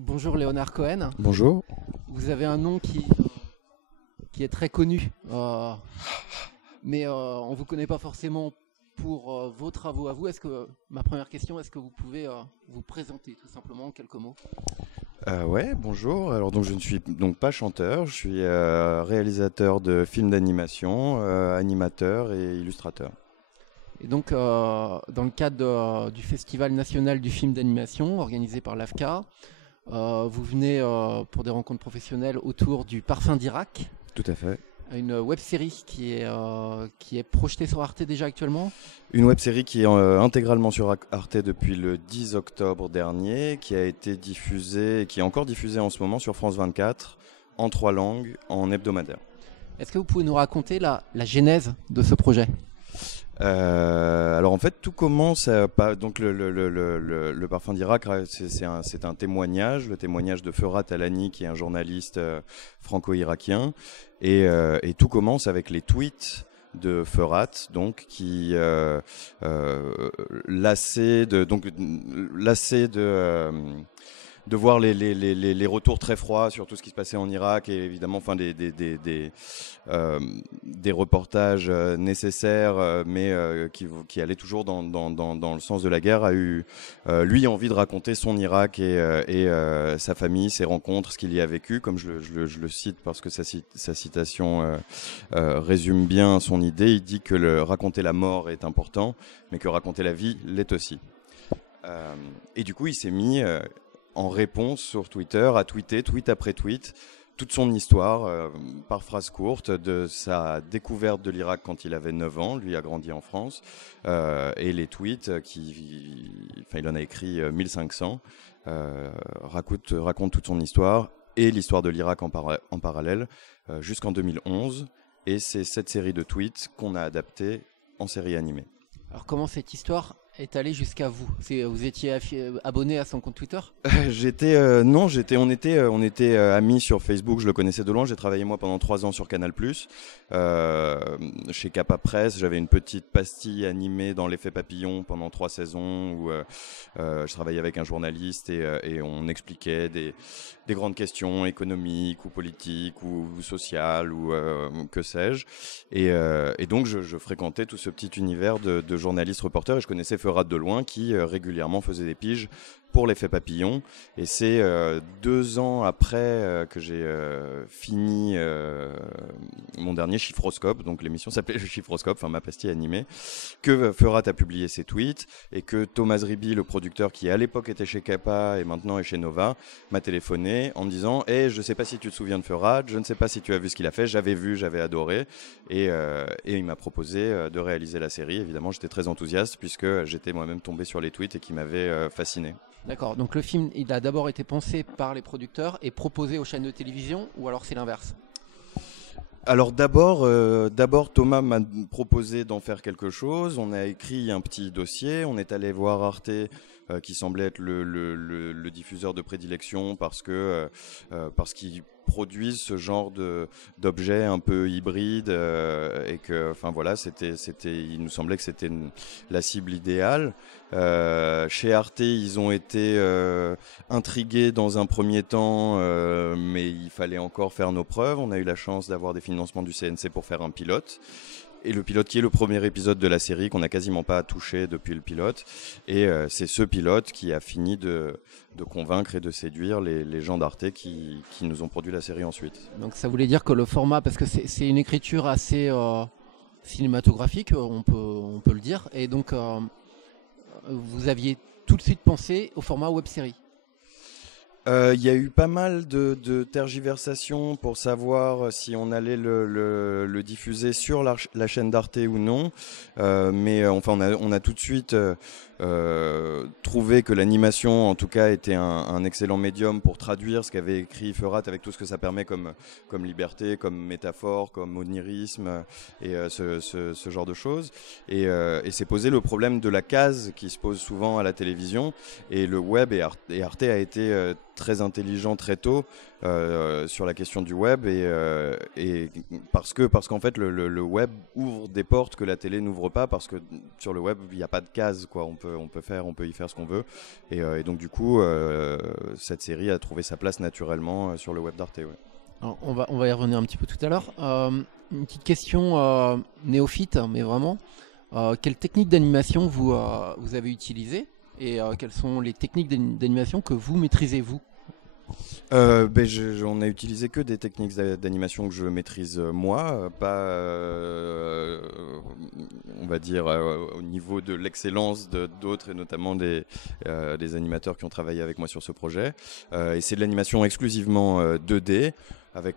Bonjour Léonard Cohen. Bonjour. Vous avez un nom qui est très connu, mais on ne vous connaît pas forcément pour vos travaux à vous. Ma première question, est-ce que vous pouvez vous présenter tout simplement en quelques mots? Ouais, bonjour. Alors donc je ne suis donc pas chanteur, je suis réalisateur de films d'animation, animateur et illustrateur. Et donc, dans le cadre du Festival national du film d'animation organisé par l'AFCA, vous venez pour des rencontres professionnelles autour du Parfum d'Irak, Tout à fait. une web-série qui est projetée sur Arte déjà actuellement. Une web-série qui est intégralement sur Arte depuis le 10 octobre dernier, qui a été diffusée et qui est encore diffusée en ce moment sur France 24 en 3 langues en hebdomadaire. Est-ce que vous pouvez nous raconter la genèse de ce projet? Alors en fait tout commence donc le Parfum d'Irak, c'est un témoignage, le témoignage de Ferhat Alani qui est un journaliste franco-irakien et tout commence avec les tweets de Ferhat, donc qui lassé de voir les retours très froids sur tout ce qui se passait en Irak et évidemment enfin des reportages nécessaires mais qui allaient toujours dans le sens de la guerre, a eu lui envie de raconter son Irak et sa famille, ses rencontres, ce qu'il y a vécu, comme je le cite parce que sa citation résume bien son idée. Il dit que raconter la mort est important mais que raconter la vie l'est aussi. Et du coup il s'est mis en réponse sur Twitter, à tweeter, tweet après tweet, toute son histoire, par phrase courte, de sa découverte de l'Irak quand il avait 9 ans, lui a grandi en France, et les tweets, il en a écrit 1500, raconte toute son histoire, et l'histoire de l'Irak en parallèle, jusqu'en 2011, et c'est cette série de tweets qu'on a adaptée en série animée. Alors comment cette histoire est allée jusqu'à vous? Vous étiez abonné à son compte Twitter? On était amis sur Facebook, je le connaissais de loin. J'ai travaillé moi pendant 3 ans sur Canal+, chez Capa Presse. J'avais une petite pastille animée dans l'effet papillon pendant 3 saisons où je travaillais avec un journaliste et on expliquait des grandes questions économiques ou politiques ou sociales ou que sais-je. Et donc je fréquentais tout ce petit univers de journalistes reporters et je connaissais Ferhat de loin qui régulièrement faisait des piges pour l'effet papillon. Et c'est 2 ans après que j'ai fini mon dernier Chiffroscope, donc l'émission s'appelait le Chiffroscope, enfin ma pastille animée, que Ferhat a publié ses tweets et que Thomas Riby, le producteur qui à l'époque était chez Capa et maintenant est chez Nova, m'a téléphoné en me disant hey, je sais pas si tu te souviens de Ferhat, je ne sais pas si tu as vu ce qu'il a fait, j'avais vu, j'avais adoré, et il m'a proposé de réaliser la série. Évidemment j'étais très enthousiaste puisque j'étais moi-même tombé sur les tweets et qui m'avaient fasciné. D'accord, donc le film il a d'abord été pensé par les producteurs et proposé aux chaînes de télévision, ou alors c'est l'inverse? Alors d'abord Thomas m'a proposé d'en faire quelque chose, on a écrit un petit dossier, on est allé voir Arte qui semblait être le diffuseur de prédilection parce qu'ils produisent ce genre d'objets un peu hybrides et que enfin voilà, il nous semblait que c'était la cible idéale. Chez Arte, ils ont été intrigués dans un premier temps, mais il fallait encore faire nos preuves. On a eu la chance d'avoir des financements du CNC pour faire un pilote. Et le pilote qui est le premier épisode de la série qu'on n'a quasiment pas touché depuis le pilote. Et c'est ce pilote qui a fini de convaincre et de séduire les gens d'Arte qui nous ont produit la série ensuite. Donc ça voulait dire que le format, parce que c'est une écriture assez cinématographique, on peut le dire, et donc vous aviez tout de suite pensé au format web-série. Il y a eu pas mal de tergiversations pour savoir si on allait le diffuser sur la chaîne d'Arte ou non. Mais enfin, on a tout de suite trouvé que l'animation, en tout cas, était un excellent médium pour traduire ce qu'avait écrit Ferhat avec tout ce que ça permet comme liberté, comme métaphore, comme onirisme et ce genre de choses. Et s'est posé le problème de la case qui se pose souvent à la télévision. Et le web et Arte a été très intelligent très tôt sur la question du web et parce qu'en fait le web ouvre des portes que la télé n'ouvre pas, parce que sur le web il n'y a pas de cases, quoi. On peut y faire ce qu'on veut et donc du coup cette série a trouvé sa place naturellement sur le web d'Arte. Ouais. Alors, on va y revenir un petit peu tout à l'heure. Une petite question néophyte, mais vraiment. Quelle technique d'animation vous avez utilisée et quelles sont les techniques d'animation que vous maîtrisez, vous? On a utilisé que des techniques d'animation que je maîtrise moi, pas on va dire au niveau de l'excellence d'autres et notamment des animateurs qui ont travaillé avec moi sur ce projet. Et c'est de l'animation exclusivement 2D. Avec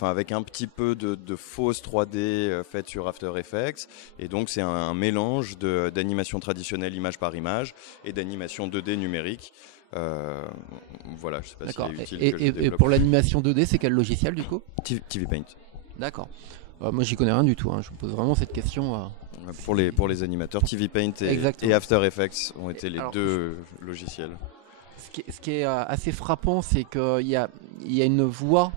avec un petit peu de fausses 3D faites sur After Effects, et donc c'est un mélange d'animation traditionnelle image par image et d'animation 2D numérique. Voilà, je sais pas s'il est utile que je et développe. pour l'animation 2D, c'est quel logiciel du coup? TV Paint. D'accord. Moi j'y connais rien du tout, hein. Je vous pose vraiment cette question. Pour les animateurs, TV Paint et After Effects ont été les deux logiciels. Ce qui est assez frappant, c'est qu'il y a une voix,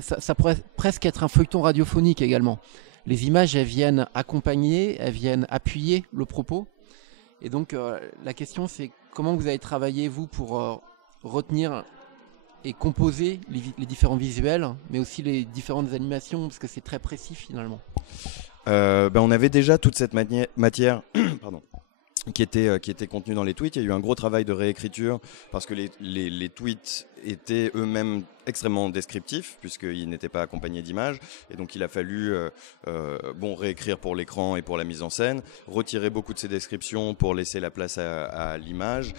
ça pourrait presque être un feuilleton radiophonique également. Les images, elles viennent accompagner, elles viennent appuyer le propos. Et donc la question, c'est comment vous avez travaillé, vous, pour retenir et composer les différents visuels, mais aussi les différentes animations, parce que c'est très précis finalement. On avait déjà toute cette matière pardon, qui était contenue dans les tweets. Il y a eu un gros travail de réécriture parce que les tweets étaient eux-mêmes extrêmement descriptifs puisqu'ils n'étaient pas accompagnés d'images, et donc il a fallu réécrire pour l'écran et pour la mise en scène, retirer beaucoup de ces descriptions pour laisser la place à l'image.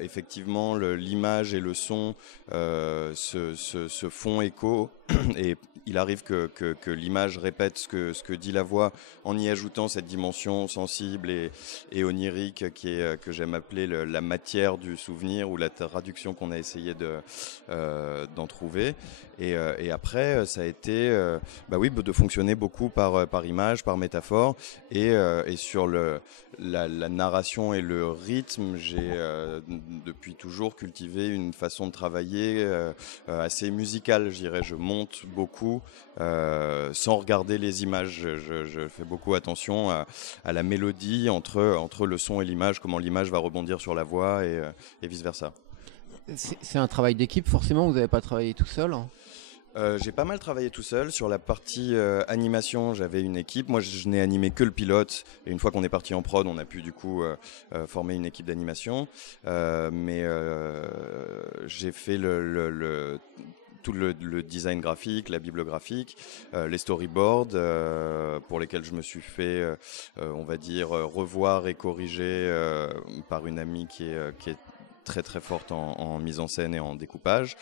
Effectivement, l'image et le son se font écho et il arrive que l'image répète ce que dit la voix en y ajoutant cette dimension sensible et onirique que j'aime appeler la matière du souvenir, ou la traduction qu'on a essayé d'en trouver. Et après, ça a été de fonctionner beaucoup par image, par métaphore, et sur la narration et le rythme, j'ai depuis toujours cultivé une façon de travailler assez musicale, je dirais. Je monte beaucoup sans regarder les images. Je fais beaucoup attention à la mélodie entre le son et l'image, comment l'image va rebondir sur la voix et vice versa. C'est un travail d'équipe, forcément, vous n'avez pas travaillé tout seul? J'ai pas mal travaillé tout seul. Sur la partie animation, j'avais une équipe. Moi, je n'ai animé que le pilote. Et une fois qu'on est parti en prod, on a pu du coup former une équipe d'animation. Mais j'ai fait tout le design graphique, la bibliographique, les storyboards pour lesquels je me suis fait, on va dire, revoir et corriger par une amie qui est très très forte en mise en scène et en découpage.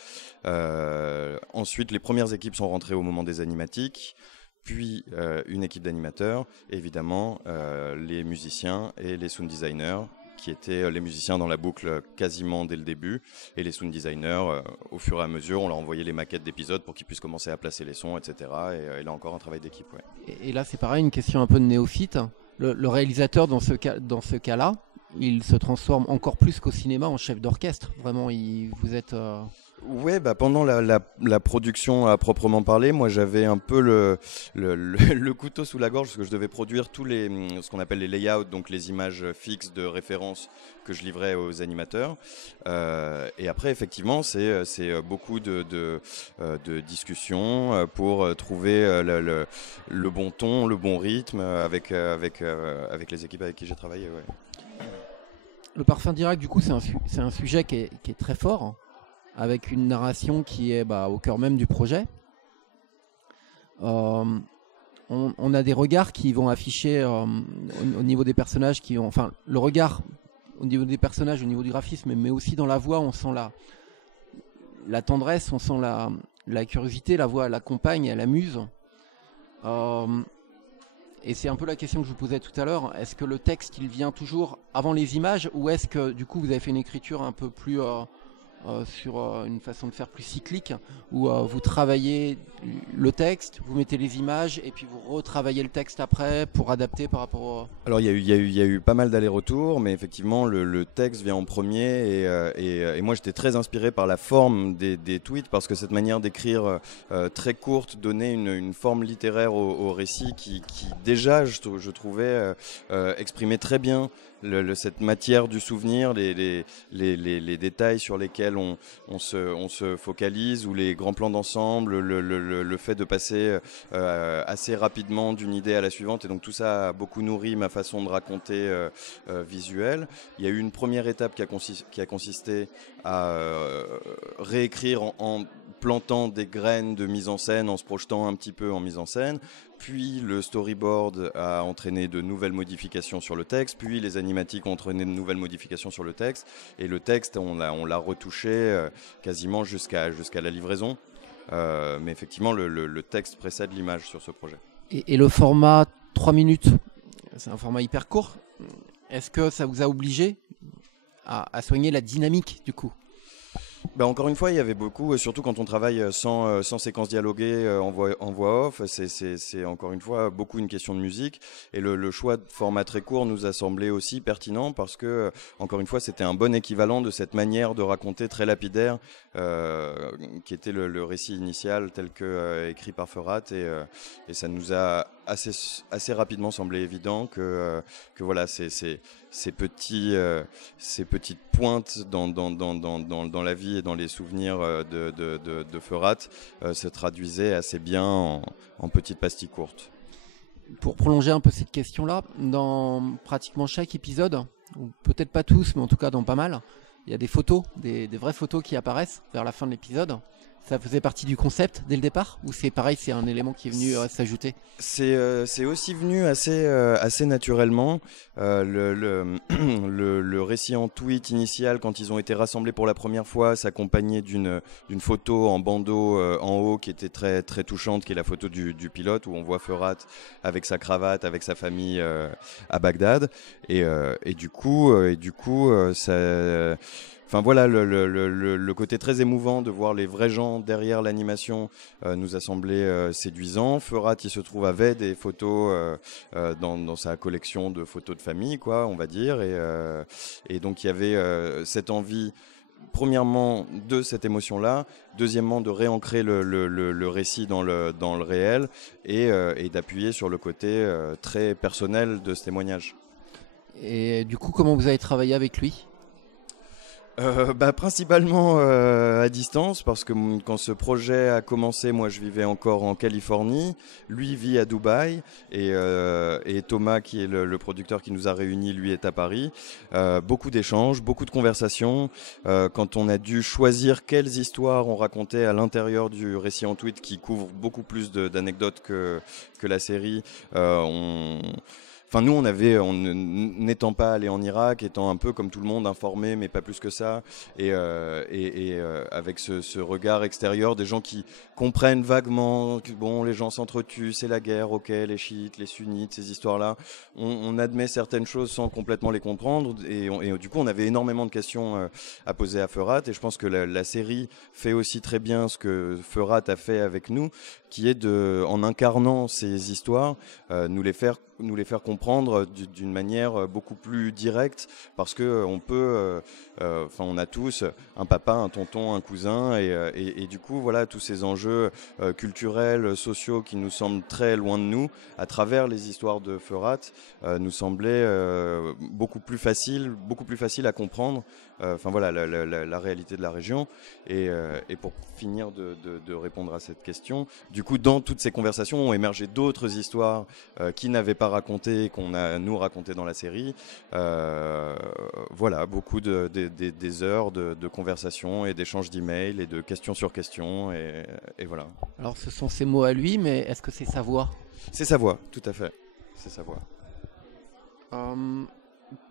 Ensuite, les premières équipes sont rentrées au moment des animatiques, puis une équipe d'animateurs, évidemment les musiciens et les sound designers, qui étaient les musiciens dans la boucle quasiment dès le début, et les sound designers, au fur et à mesure, on leur envoyait les maquettes d'épisodes pour qu'ils puissent commencer à placer les sons, etc. Et là encore un travail d'équipe. Ouais. Et là, c'est pareil, une question un peu de néophyte. Le réalisateur, dans ce cas-là, il se transforme encore plus qu'au cinéma en chef d'orchestre. Vraiment, vous êtes... Ouais, pendant la production à proprement parler, moi j'avais un peu le couteau sous la gorge parce que je devais produire tous ce qu'on appelle les layouts, donc les images fixes de référence que je livrais aux animateurs. Et après, effectivement, c'est beaucoup de discussions pour trouver le bon ton, le bon rythme avec les équipes avec qui j'ai travaillé. Ouais. Le parfum direct, du coup, c'est un sujet qui est très fort, avec une narration qui est au cœur même du projet. On a des regards qui vont afficher au niveau des personnages, le regard au niveau des personnages, au niveau du graphisme, mais aussi dans la voix, on sent la tendresse, on sent la curiosité, la voix elle accompagne, elle amuse. Et c'est un peu la question que je vous posais tout à l'heure. Est-ce que le texte, il vient toujours avant les images, ou est-ce que du coup vous avez fait une écriture un peu plus sur une façon de faire plus cyclique, où vous travaillez le texte, vous mettez les images et puis vous retravaillez le texte après pour adapter par rapport au... Alors il y a eu pas mal d'allers-retours, mais effectivement le texte vient en premier et moi j'étais très inspiré par la forme des tweets, parce que cette manière d'écrire très courte donnait une forme littéraire au récit qui déjà je trouvais exprimait très bien cette matière du souvenir, les détails sur lesquels on se focalise, ou les grands plans d'ensemble, le fait de passer assez rapidement d'une idée à la suivante, et donc tout ça a beaucoup nourri ma façon de raconter visuelle. Il y a eu une première étape qui a consisté à réécrire en plantant des graines de mise en scène, en se projetant un petit peu en mise en scène. Puis le storyboard a entraîné de nouvelles modifications sur le texte, puis les animatiques ont entraîné de nouvelles modifications sur le texte, et le texte on l'a retouché quasiment jusqu'à la livraison. Mais effectivement le texte précède l'image sur ce projet. Et le format 3 minutes, c'est un format hyper court. Est-ce que ça vous a obligé à soigner la dynamique du coup ? Encore une fois, il y avait beaucoup, surtout quand on travaille sans séquence dialoguée en voix off, c'est encore une fois beaucoup une question de musique, et le choix de format très court nous a semblé aussi pertinent, parce que encore une fois c'était un bon équivalent de cette manière de raconter très lapidaire qui était le récit initial tel que écrit par Ferat, et ça nous a assez rapidement semblé évident que voilà ces petites pointes dans la vie et dans les souvenirs de Ferat se traduisaient assez bien en petites pastilles courtes. Pour prolonger un peu cette question-là, dans pratiquement chaque épisode, ou peut-être pas tous, mais en tout cas dans pas mal, il y a des photos, des vraies photos qui apparaissent vers la fin de l'épisode. Ça faisait partie du concept dès le départ, ou c'est pareil, c'est un élément qui est venu s'ajouter ? C'est aussi venu assez naturellement. Le récit en tweet initial, quand ils ont été rassemblés pour la première fois, s'accompagnait d'une photo en bandeau en haut qui était très, très touchante, qui est la photo du pilote, où on voit Ferat avec sa cravate, avec sa famille à Bagdad. Et du coup, ça... Enfin voilà, le côté très émouvant de voir les vrais gens derrière l'animation nous a semblé séduisant. Ferat, il se trouve, avait des photos dans sa collection de photos de famille, quoi, on va dire, et donc il y avait cette envie, premièrement, de cette émotion-là, deuxièmement, de réancrer le récit dans le réel, et d'appuyer sur le côté très personnel de ce témoignage. Et du coup, comment vous avez travaillé avec lui ? Principalement à distance, parce que quand ce projet a commencé, moi je vivais encore en Californie, lui vit à Dubaï, et Thomas, qui est le producteur qui nous a réunis, lui est à Paris. Beaucoup d'échanges, beaucoup de conversations. Quand on a dû choisir quelles histoires on racontait à l'intérieur du récit en tweet, qui couvre beaucoup plus d'anecdotes que la série, Enfin, nous, n'étant pas allé en Irak, étant un peu comme tout le monde, informé, mais pas plus que ça, et avec ce regard extérieur, des gens qui comprennent vaguement que bon, les gens s'entretuent, c'est la guerre, ok, les chiites, les sunnites, ces histoires-là, on admet certaines choses sans complètement les comprendre, et du coup, on avait énormément de questions à poser à Ferat, et je pense que la série fait aussi très bien ce que Ferat a fait avec nous, qui est en incarnant ces histoires, nous les faire comprendre d'une manière beaucoup plus directe, parce que on a tous un papa, un tonton, un cousin, et du coup voilà, tous ces enjeux culturels, sociaux qui nous semblent très loin de nous, à travers les histoires de Ferat, nous semblaient beaucoup plus faciles à comprendre. Enfin voilà, la réalité de la région, et pour finir de répondre à cette question, du coup dans toutes ces conversations ont émergé d'autres histoires qui n'avaient pas raconté, qu'on a nous raconté dans la série. Voilà, beaucoup des heures de conversations et d'échanges d'emails et de questions sur questions, et voilà. Alors ce sont ses mots à lui, mais est-ce que c'est sa voix ? C'est sa voix, tout à fait, c'est sa voix.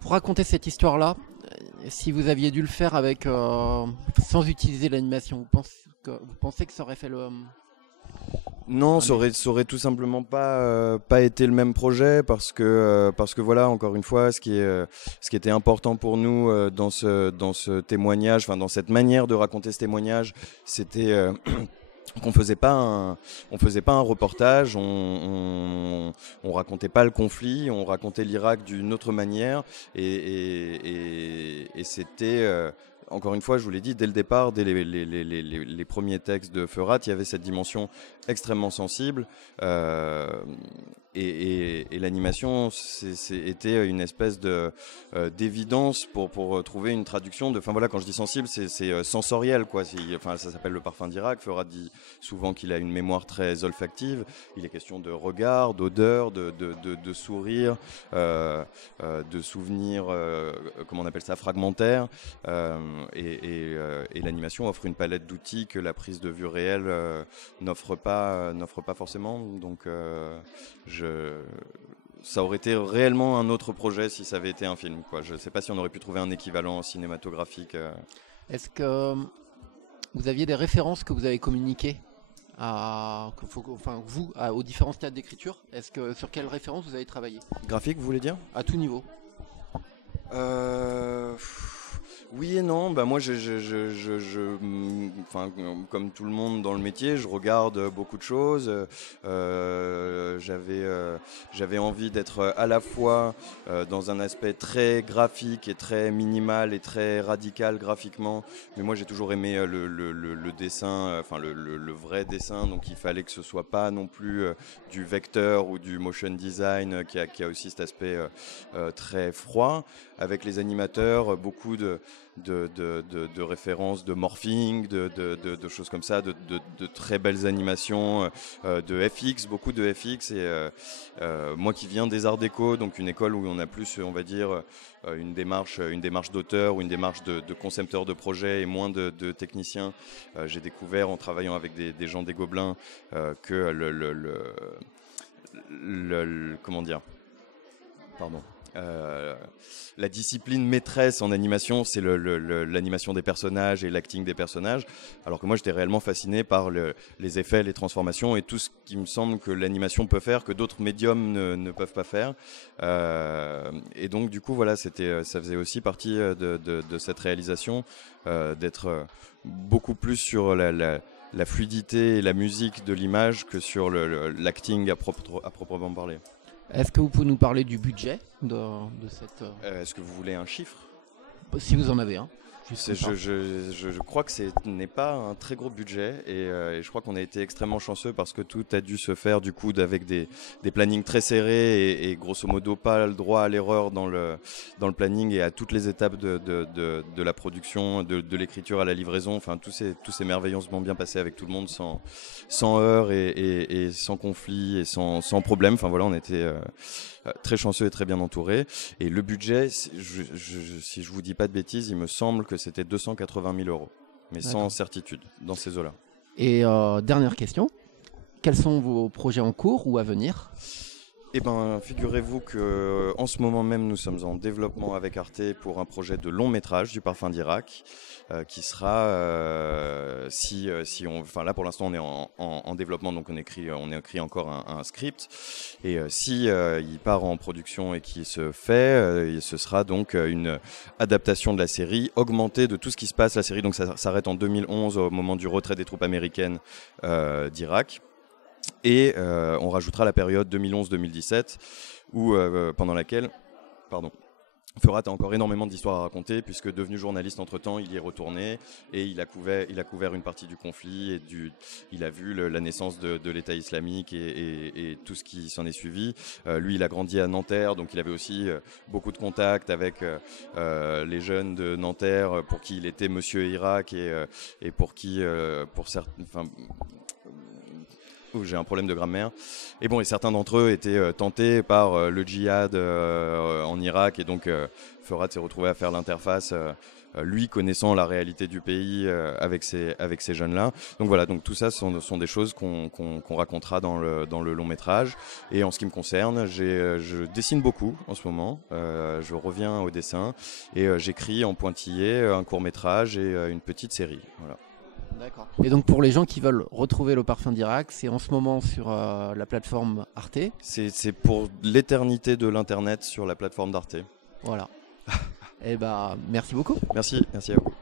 Pour raconter cette histoire-là, si vous aviez dû le faire sans utiliser l'animation, vous pensez que ça aurait fait Non, ça aurait tout simplement pas été le même projet parce que voilà, encore une fois, ce qui était important pour nous dans ce témoignage, enfin dans cette manière de raconter ce témoignage, c'était qu'on faisait pas un reportage, on racontait pas le conflit, on racontait l'Irak d'une autre manière et c'était encore une fois, je vous l'ai dit, dès le départ, dès les premiers textes de Feurat, il y avait cette dimension extrêmement sensible et l'animation était une espèce d'évidence pour trouver une traduction de. Enfin voilà, quand je dis sensible, c'est sensoriel quoi. Enfin ça s'appelle le parfum d'Irak. Feurat dit souvent qu'il a une mémoire très olfactive. Il est question de regard, d'odeur, de sourire, de souvenirs, comment on appelle ça, fragmentaires. Et l'animation offre une palette d'outils que la prise de vue réelle n'offre pas forcément. Donc ça aurait été réellement un autre projet si ça avait été un film, quoi. Je ne sais pas si on aurait pu trouver un équivalent cinématographique. Est-ce que vous aviez des références que vous avez communiquées aux différents stades d'écriture? Sur quelles références vous avez travaillé? Graphique, vous voulez dire? À tout niveau. Oui et non. Bah moi, comme tout le monde dans le métier, je regarde beaucoup de choses. J'avais envie d'être à la fois dans un aspect très graphique et très minimal et très radical graphiquement. Mais moi, j'ai toujours aimé le dessin, le vrai dessin. Donc, il fallait que ce soit pas non plus du vecteur ou du motion design qui a aussi cet aspect très froid. Avec les animateurs, beaucoup de références de morphing, de choses comme ça, de très belles animations, de FX, beaucoup de FX. Et moi qui viens des arts déco, donc une école où on a plus, on va dire, une démarche d'auteur ou une démarche de concepteur de projet et moins de technicien. J'ai découvert en travaillant avec des gens des Gobelins que comment dire, pardon. La discipline maîtresse en animation, c'est l'animation des personnages et l'acting des personnages, alors que moi j'étais réellement fasciné par les effets, les transformations et tout ce qui me semble que l'animation peut faire, que d'autres médiums ne peuvent pas faire. Et donc du coup voilà, ça faisait aussi partie de cette réalisation, d'être beaucoup plus sur la fluidité et la musique de l'image que sur l'acting à proprement parler. Est-ce que vous pouvez nous parler du budget de cette... Est-ce que vous voulez un chiffre? Si vous en avez un. Je crois que ce n'est pas un très gros budget et je crois qu'on a été extrêmement chanceux parce que tout a dû se faire du coup avec des plannings très serrés et grosso modo pas le droit à l'erreur dans le planning et à toutes les étapes de la production, de l'écriture à la livraison. Enfin tous ces merveilleusement bien passés avec tout le monde sans heurts et sans conflit et sans problème. Enfin voilà, on était très chanceux et très bien entourés. Et le budget, si je vous dis pas de bêtises, il me semble que c'était 280 000 €, mais sans certitude, dans ces eaux-là. Et dernière question, quels sont vos projets en cours ou à venir? Eh ben, figurez-vous que en ce moment même, nous sommes en développement avec Arte pour un projet de long métrage du Parfum d'Irak, qui sera, là pour l'instant on est en développement, donc on écrit encore un script, et il part en production et qui se fait, ce sera donc une adaptation de la série augmentée de tout ce qui se passe. La série donc ça s'arrête en 2011 au moment du retrait des troupes américaines d'Irak. Et on rajoutera la période 2011-2017 pendant laquelle Feurat a encore énormément d'histoires à raconter, puisque devenu journaliste entre-temps, il y est retourné et il a couvert une partie du conflit et il a vu la naissance de l'État islamique et tout ce qui s'en est suivi. Lui, il a grandi à Nanterre, donc il avait aussi beaucoup de contacts avec les jeunes de Nanterre pour qui il était Monsieur Irak et pour qui, pour certains... j'ai un problème de grammaire. Et certains d'entre eux étaient tentés par le djihad en Irak, et donc Feurat s'est retrouvé à faire l'interface, lui connaissant la réalité du pays avec ces jeunes-là. Donc voilà, donc tout ça sont des choses qu'on racontera dans le long métrage. Et en ce qui me concerne, je dessine beaucoup en ce moment. Je reviens au dessin et j'écris en pointillé un court métrage et une petite série. Voilà. D'accord. Et donc pour les gens qui veulent retrouver le parfum d'Irak, c'est en ce moment sur la plateforme Arte. C'est pour l'éternité de l'internet sur la plateforme d'Arte. Voilà. Et merci beaucoup. Merci à vous.